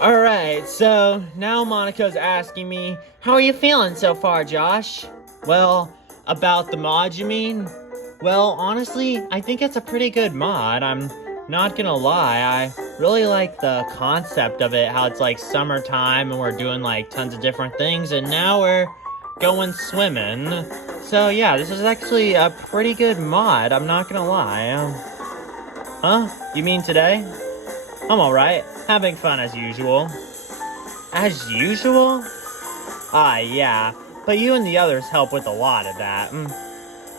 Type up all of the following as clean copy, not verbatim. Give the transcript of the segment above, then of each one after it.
Alright, so now Monica's asking me, how are you feeling so far, Josh? Well, about the mod, you mean? Well, honestly, I think it's a pretty good mod. I'm not gonna lie, I really like the concept of it, how it's like summertime and we're doing like tons of different things, and now we're going swimming. So yeah, this is actually a pretty good mod, I'm not gonna lie. Huh? You mean today? I'm alright, having fun as usual. As usual? Ah, yeah, but you and the others help with a lot of that.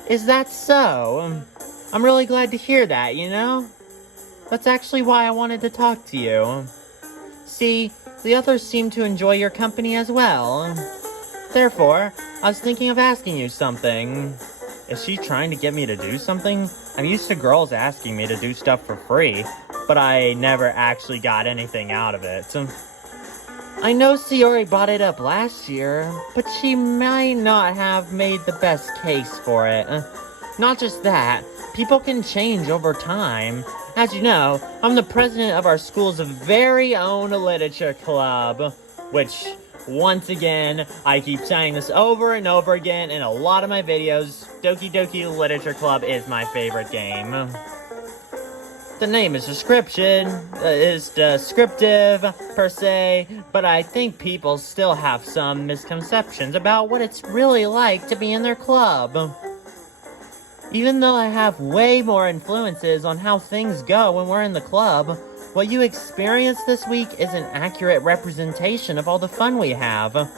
Is that so? I'm really glad to hear that, you know? That's actually why I wanted to talk to you. See, the others seem to enjoy your company as well. Therefore, I was thinking of asking you something. Is she trying to get me to do something? I'm used to girls asking me to do stuff for free, but I never actually got anything out of it. I know Sayori brought it up last year, but she might not have made the best case for it. Not just that, people can change over time. As you know, I'm the president of our school's very own literature club, which, once again, I keep saying this over and over again in a lot of my videos, Doki Literature Club is my favorite game. The name is descriptive, per se, but I think people still have some misconceptions about what it's really like to be in their club. Even though I have way more influences on how things go when we're in the club, what you experienced this week is an accurate representation of all the fun we have.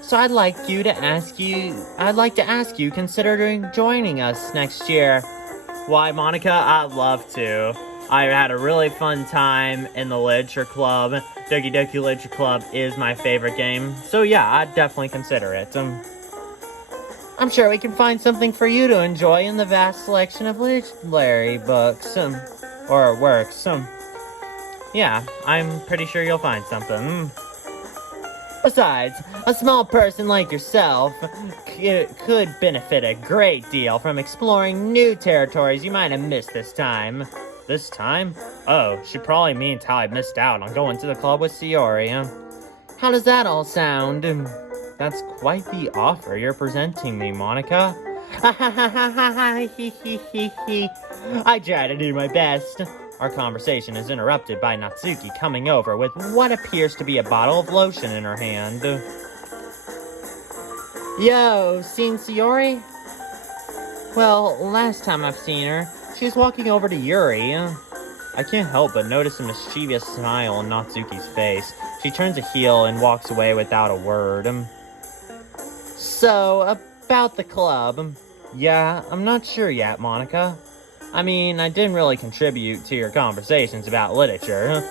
So I'd like to ask you, considering joining us next year. Why, Monica? I'd love to. I had a really fun time in the Literature Club. Doki Literature Club is my favorite game. So yeah, I'd definitely consider it. I'm sure we can find something for you to enjoy in the vast selection of literary books, or works. Yeah, I'm pretty sure you'll find something. Besides, a small person like yourself could benefit a great deal from exploring new territories you might have missed this time. This time? Oh, she probably means how I missed out on going to the club with Sayori. How does that all sound? That's quite the offer you're presenting me, Monica. I try to do my best. Our conversation is interrupted by Natsuki coming over with what appears to be a bottle of lotion in her hand. Yo, seen Sayori? Well, last time I've seen her, she was walking over to Yuri. I can't help but notice a mischievous smile on Natsuki's face. She turns a heel and walks away without a word. So, about the club. Yeah, I'm not sure yet, Monica. I mean, I didn't really contribute to your conversations about literature.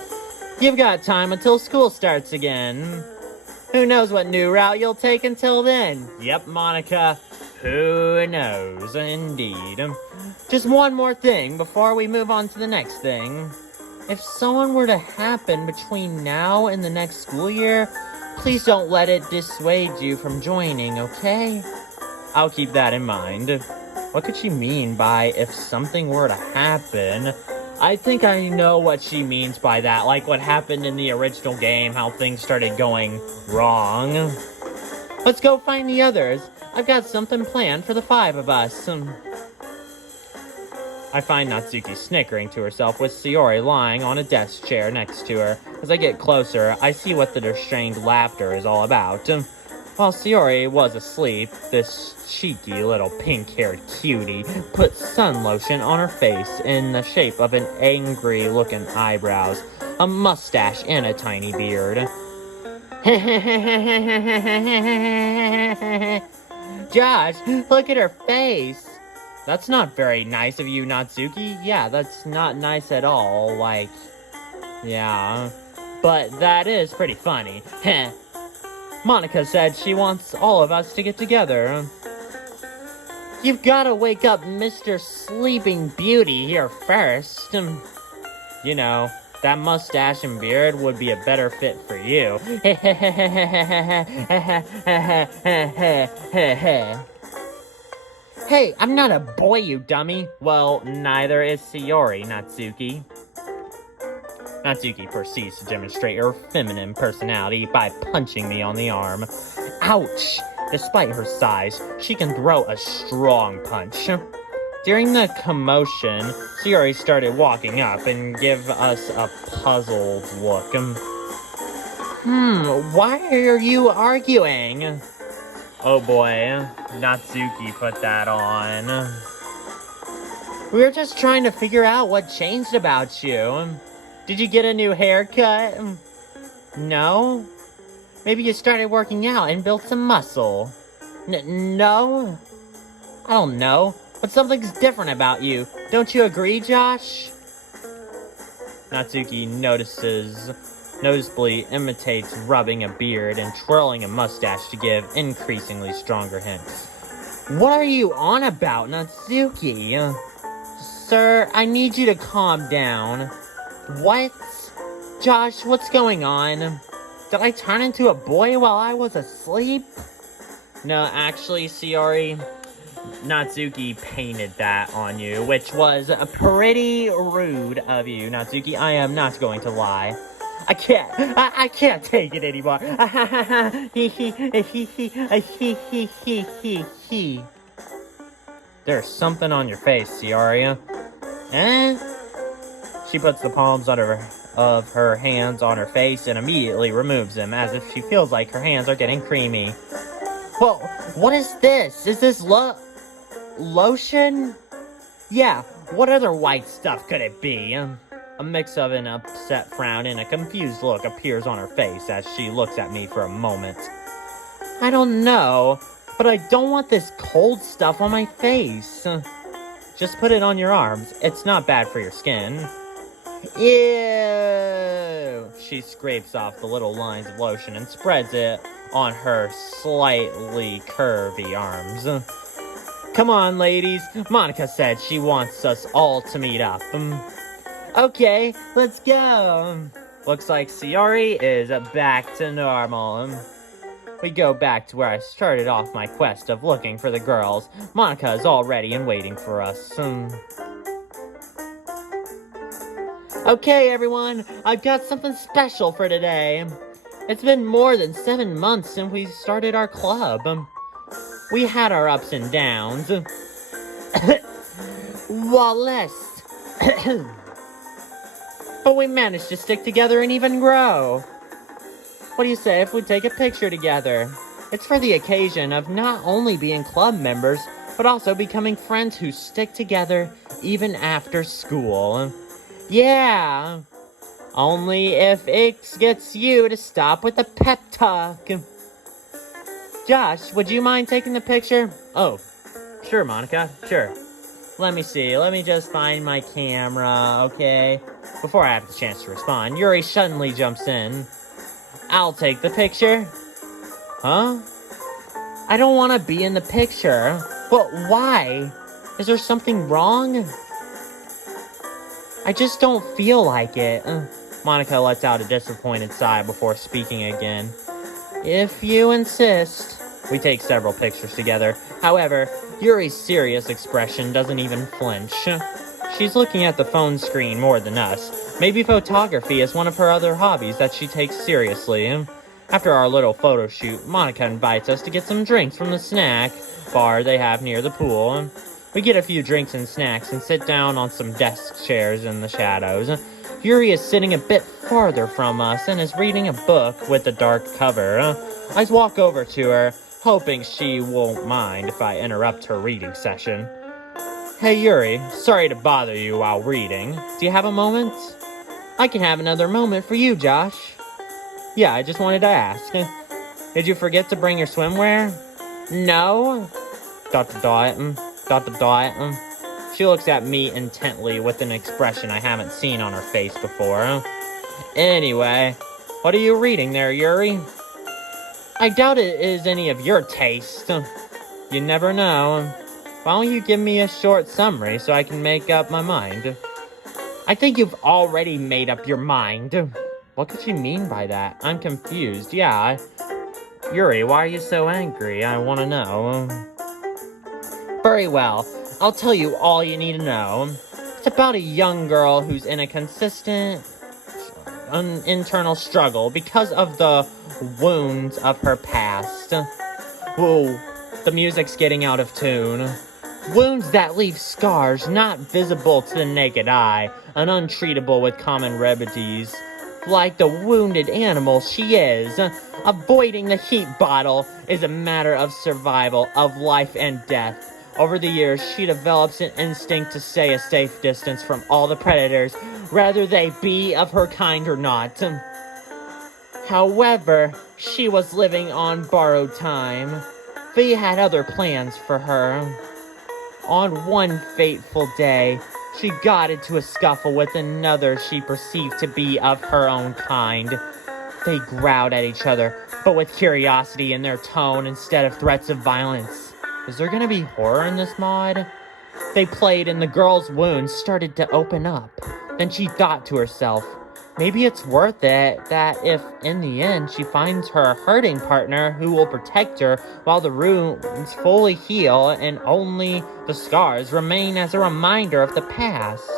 You've got time until school starts again. Who knows what new route you'll take until then? Yep, Monica. Who knows, indeed. Just one more thing before we move on to the next thing. If someone were to happen between now and the next school year, please don't let it dissuade you from joining, okay? I'll keep that in mind. What could she mean by if something were to happen? I think I know what she means by that, like what happened in the original game, how things started going wrong. Let's go find the others. I've got something planned for the 5 of us. I find Natsuki snickering to herself with Sayori lying on a desk chair next to her. As I get closer, I see what the restrained laughter is all about. While Sayori was asleep, this cheeky little pink-haired cutie put sun lotion on her face in the shape of an angry-looking eyebrows, a mustache, and a tiny beard. Josh, look at her face! That's not very nice of you, Natsuki. Yeah, that's not nice at all, like... Yeah. But that is pretty funny. Heh. Monica said she wants all of us to get together. You've gotta wake up Mr. Sleeping Beauty here first. You know, that mustache and beard would be a better fit for you. Hey, I'm not a boy, you dummy. Well, neither is Sayori, Natsuki. Natsuki proceeds to demonstrate her feminine personality by punching me on the arm. Ouch! Despite her size, she can throw a strong punch. During the commotion, Yuri started walking up and gave us a puzzled look. Why are you arguing? Oh boy, Natsuki put that on. We were just trying to figure out what changed about you. Did you get a new haircut? No? Maybe you started working out and built some muscle. No? I don't know, but something's different about you. Don't you agree, Josh? Natsuki noticeably imitates rubbing a beard and twirling a mustache to give increasingly stronger hints. What are you on about, Natsuki? Sir, I need you to calm down. What? Josh, what's going on? Did I turn into a boy while I was asleep? No, actually, Sayori, Natsuki painted that on you, which was pretty rude of you, Natsuki. I am not going to lie. I can't take it anymore. There's something on your face, Sayori. Eh? She puts the palms of her hands on her face and immediately removes them, as if she feels like her hands are getting creamy. Well, what is this? Is this lotion? Yeah, what other white stuff could it be? A mix of an upset frown and a confused look appears on her face as she looks at me for a moment. I don't know, but I don't want this cold stuff on my face. Just put it on your arms. It's not bad for your skin. Ew! She scrapes off the little lines of lotion and spreads it on her slightly curvy arms. Come on, ladies. Monica said she wants us all to meet up. Okay, let's go. Looks like Sayori is back to normal. We go back to where I started off my quest of looking for the girls. Monica is all ready and waiting for us. Okay, everyone, I've got something special for today. It's been more than 7 months since we started our club. We had our ups and downs. Wallace. But we managed to stick together and even grow. What do you say if we take a picture together? It's for the occasion of not only being club members, but also becoming friends who stick together even after school. Yeah! Only if it gets you to stop with the pep talk. Josh, would you mind taking the picture? Oh, sure, Monica, sure. Let me see, let me just find my camera, okay? Before I have the chance to respond, Yuri suddenly jumps in. I'll take the picture. Huh? I don't want to be in the picture. But why? Is there something wrong? I just don't feel like it. Monica lets out a disappointed sigh before speaking again. If you insist. We take several pictures together. However, Yuri's serious expression doesn't even flinch. She's looking at the phone screen more than us. Maybe photography is one of her other hobbies that she takes seriously. After our little photo shoot, Monica invites us to get some drinks from the snack bar they have near the pool. We get a few drinks and snacks and sit down on some desk chairs in the shadows. Yuri is sitting a bit farther from us and is reading a book with a dark cover. I walk over to her, hoping she won't mind if I interrupt her reading session. Hey Yuri, sorry to bother you while reading. Do you have a moment? I can have another moment for you, Josh. Yeah, I just wanted to ask. Did you forget to bring your swimwear? No. ... She looks at me intently with an expression I haven't seen on her face before. Anyway, what are you reading there, Yuri? I doubt it is any of your taste. You never know. Why don't you give me a short summary so I can make up my mind? I think you've already made up your mind. What could she mean by that? I'm confused. Yeah. Yuri, why are you so angry? I want to know. Very well. I'll tell you all you need to know. It's about a young girl who's in a consistent... internal struggle because of the wounds of her past. Whoa, the music's getting out of tune. Wounds that leave scars not visible to the naked eye and untreatable with common remedies. Like the wounded animal she is, avoiding the heat bottle is a matter of survival, of life and death. Over the years, she develops an instinct to stay a safe distance from all the predators, whether they be of her kind or not. However, she was living on borrowed time. Fate had other plans for her. On one fateful day, she got into a scuffle with another she perceived to be of her own kind. They growled at each other, but with curiosity in their tone instead of threats of violence. Is there gonna be horror in this mod? They played and the girl's wounds started to open up. Then she thought to herself, maybe it's worth it that if, in the end, she finds her hurting partner who will protect her while the wounds fully heal and only the scars remain as a reminder of the past.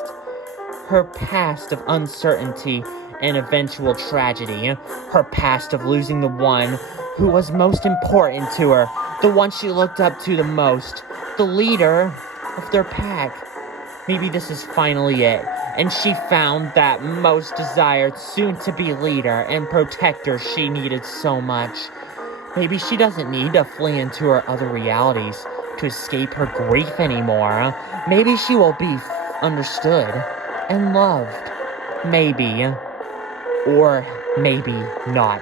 Her past of uncertainty and eventual tragedy. Her past of losing the one who was most important to her. The one she looked up to the most. The leader of their pack. Maybe this is finally it. And she found that most desired soon-to-be leader and protector she needed so much. Maybe she doesn't need to flee into her other realities to escape her grief anymore. Maybe she will be understood and loved. Maybe. Or maybe not.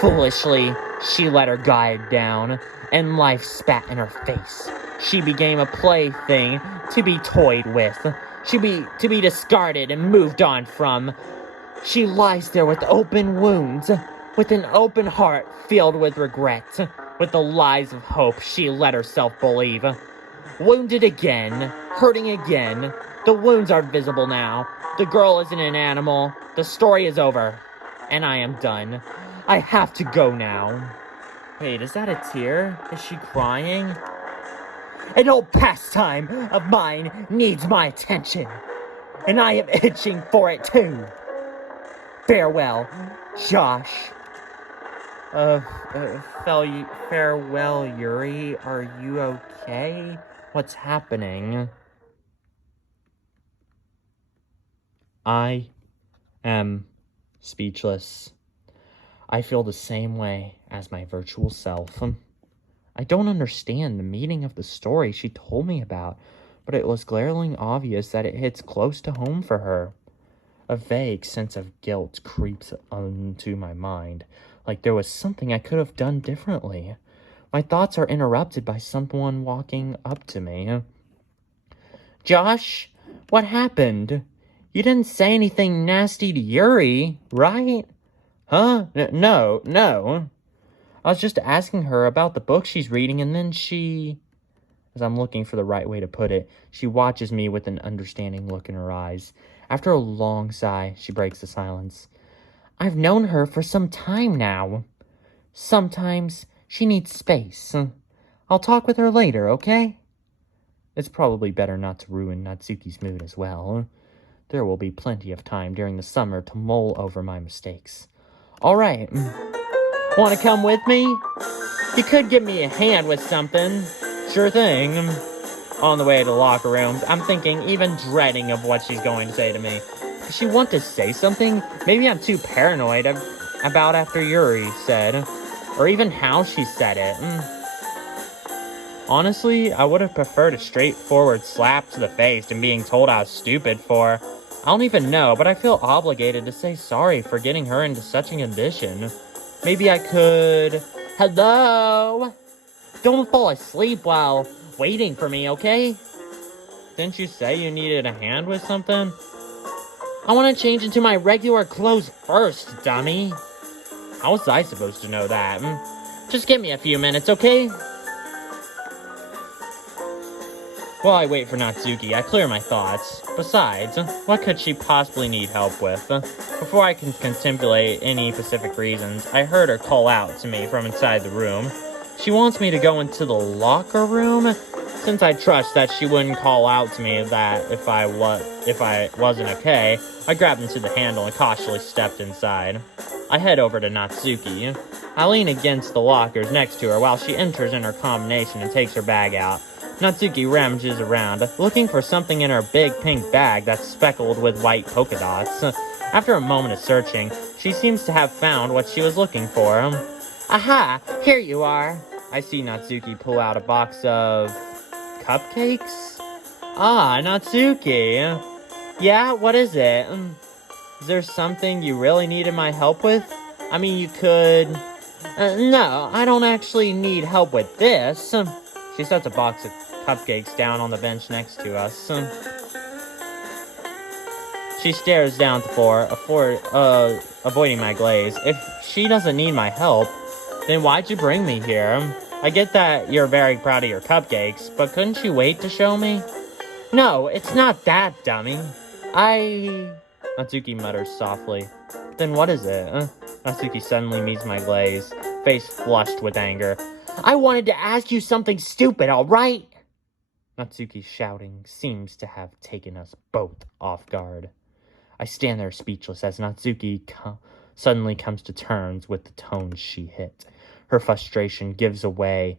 Foolishly, she let her guard down, and life spat in her face. She became a plaything to be toyed with. To be discarded and moved on from. She lies there with open wounds, with an open heart filled with regret, with the lies of hope she let herself believe. Wounded again, hurting again. The wounds are visible now. The girl isn't an animal. The story is over. And I am done. I have to go now. Wait, is that a tear? Is she crying? An old pastime of mine needs my attention, and I am itching for it too. Farewell, Josh. Farewell, Yuri. Are you okay? What's happening? I am speechless. I feel the same way as my virtual self. I don't understand the meaning of the story she told me about, but it was glaringly obvious that it hits close to home for her. A vague sense of guilt creeps onto my mind, like there was something I could have done differently. My thoughts are interrupted by someone walking up to me. Josh, what happened? You didn't say anything nasty to Yuri, right? Huh? No. I was just asking her about the book she's reading, and then she... As I'm looking for the right way to put it, she watches me with an understanding look in her eyes. After a long sigh, she breaks the silence. I've known her for some time now. Sometimes she needs space. I'll talk with her later, okay? It's probably better not to ruin Natsuki's mood as well. There will be plenty of time during the summer to mull over my mistakes. All right. Want to come with me? You could give me a hand with something. Sure thing. On the way to the locker rooms, I'm thinking, even dreading of what she's going to say to me. Does she want to say something? Maybe I'm too paranoid about after Yuri said. Or even how she said it. Honestly, I would have preferred a straightforward slap to the face and being told I was stupid for... I don't even know, but I feel obligated to say sorry for getting her into such a condition. Maybe I could... Hello? Don't fall asleep while waiting for me, okay? Didn't you say you needed a hand with something? I want to change into my regular clothes first, dummy. How was I supposed to know that? Just give me a few minutes, okay? While I wait for Natsuki, I clear my thoughts. Besides, what could she possibly need help with? Before I can contemplate any specific reasons, I heard her call out to me from inside the room. She wants me to go into the locker room? Since I trust that she wouldn't call out to me that if I wasn't okay, I grabbed into the handle and cautiously stepped inside. I head over to Natsuki. I lean against the lockers next to her while she enters in her combination and takes her bag out. Natsuki ramages around, looking for something in her big pink bag that's speckled with white polka dots. After a moment of searching, she seems to have found what she was looking for. Aha! Here you are! I see Natsuki pull out a box of cupcakes? Ah, Natsuki! Yeah, what is it? Is there something you really needed my help with? I mean, you could... no, I don't actually need help with this. She sets a box of cupcakes down on the bench next to us. She stares down at the floor, avoiding my gaze. If she doesn't need my help, then why'd you bring me here? I get that you're very proud of your cupcakes, but couldn't you wait to show me? No, it's not that, dummy. Natsuki mutters softly. Then what is it? Natsuki suddenly meets my gaze, face flushed with anger. I wanted to ask you something stupid, alright? Natsuki's shouting seems to have taken us both off guard. I stand there speechless as Natsuki suddenly comes to terms with the tone she hit. Her frustration gives way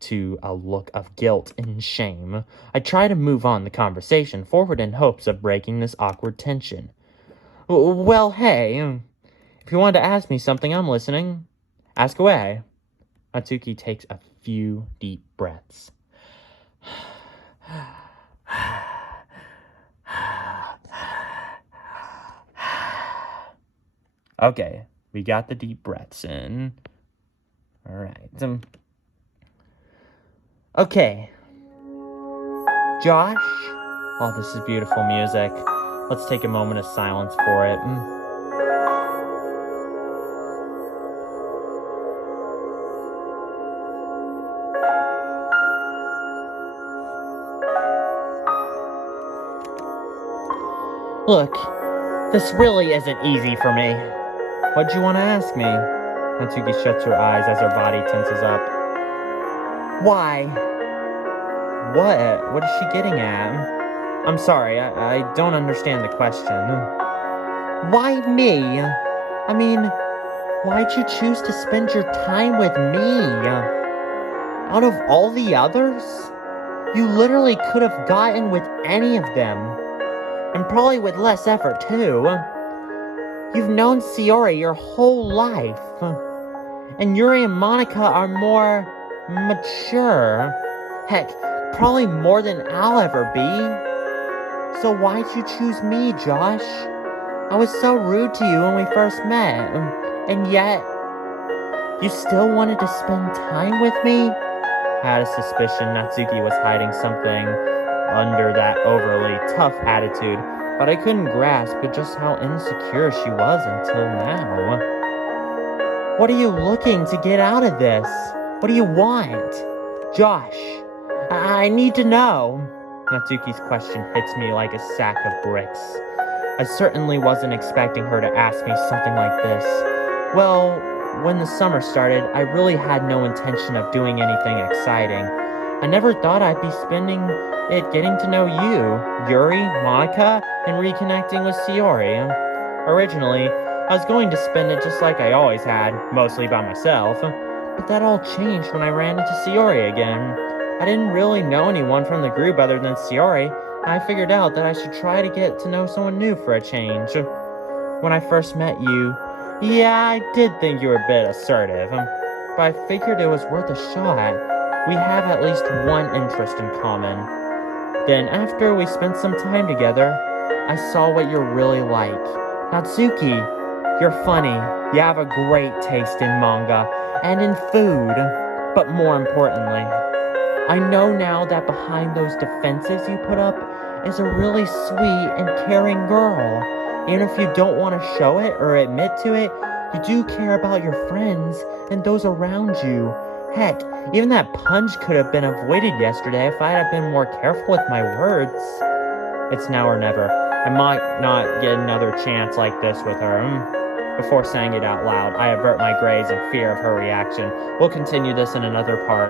to a look of guilt and shame. I try to move on the conversation forward in hopes of breaking this awkward tension. Well, hey, if you wanted to ask me something, I'm listening. Ask away. Natsuki takes a few deep breaths. Okay, we got the deep breaths in. All right. Okay. Josh? Oh, this is beautiful music. Let's take a moment of silence for it. Look, this really isn't easy for me. What'd you want to ask me? Natsuki shuts her eyes as her body tenses up. Why? What? What is she getting at? I'm sorry, I don't understand the question. Why me? I mean, why'd you choose to spend your time with me? Out of all the others? You literally could have gotten with any of them. And probably with less effort, too. You've known Sayori your whole life. And Yuri and Monica are more mature. Heck, probably more than I'll ever be. So why'd you choose me, Josh? I was so rude to you when we first met. And yet, you still wanted to spend time with me? I had a suspicion Natsuki was hiding something under that overly tough attitude, but I couldn't grasp just how insecure she was until now. What are you looking to get out of this? What do you want? Josh, I need to know. Natsuki's question hits me like a sack of bricks. I certainly wasn't expecting her to ask me something like this. Well, when the summer started, I really had no intention of doing anything exciting. I never thought I'd be spending it getting to know you, Yuri, Monica, and reconnecting with Sayori. Originally, I was going to spend it just like I always had, mostly by myself, but that all changed when I ran into Sayori again. I didn't really know anyone from the group other than Sayori, and I figured out that I should try to get to know someone new for a change. When I first met you, yeah, I did think you were a bit assertive, but I figured it was worth a shot. We have at least one interest in common. Then after we spent some time together, I saw what you're really like. Natsuki, you're funny, you have a great taste in manga, and in food, but more importantly, I know now that behind those defenses you put up is a really sweet and caring girl. Even if you don't want to show it or admit to it, you do care about your friends and those around you. Heck, even that punch could have been avoided yesterday if I had been more careful with my words. It's now or never. I might not get another chance like this with her. Before saying it out loud, I avert my gaze in fear of her reaction. We'll continue this in another part.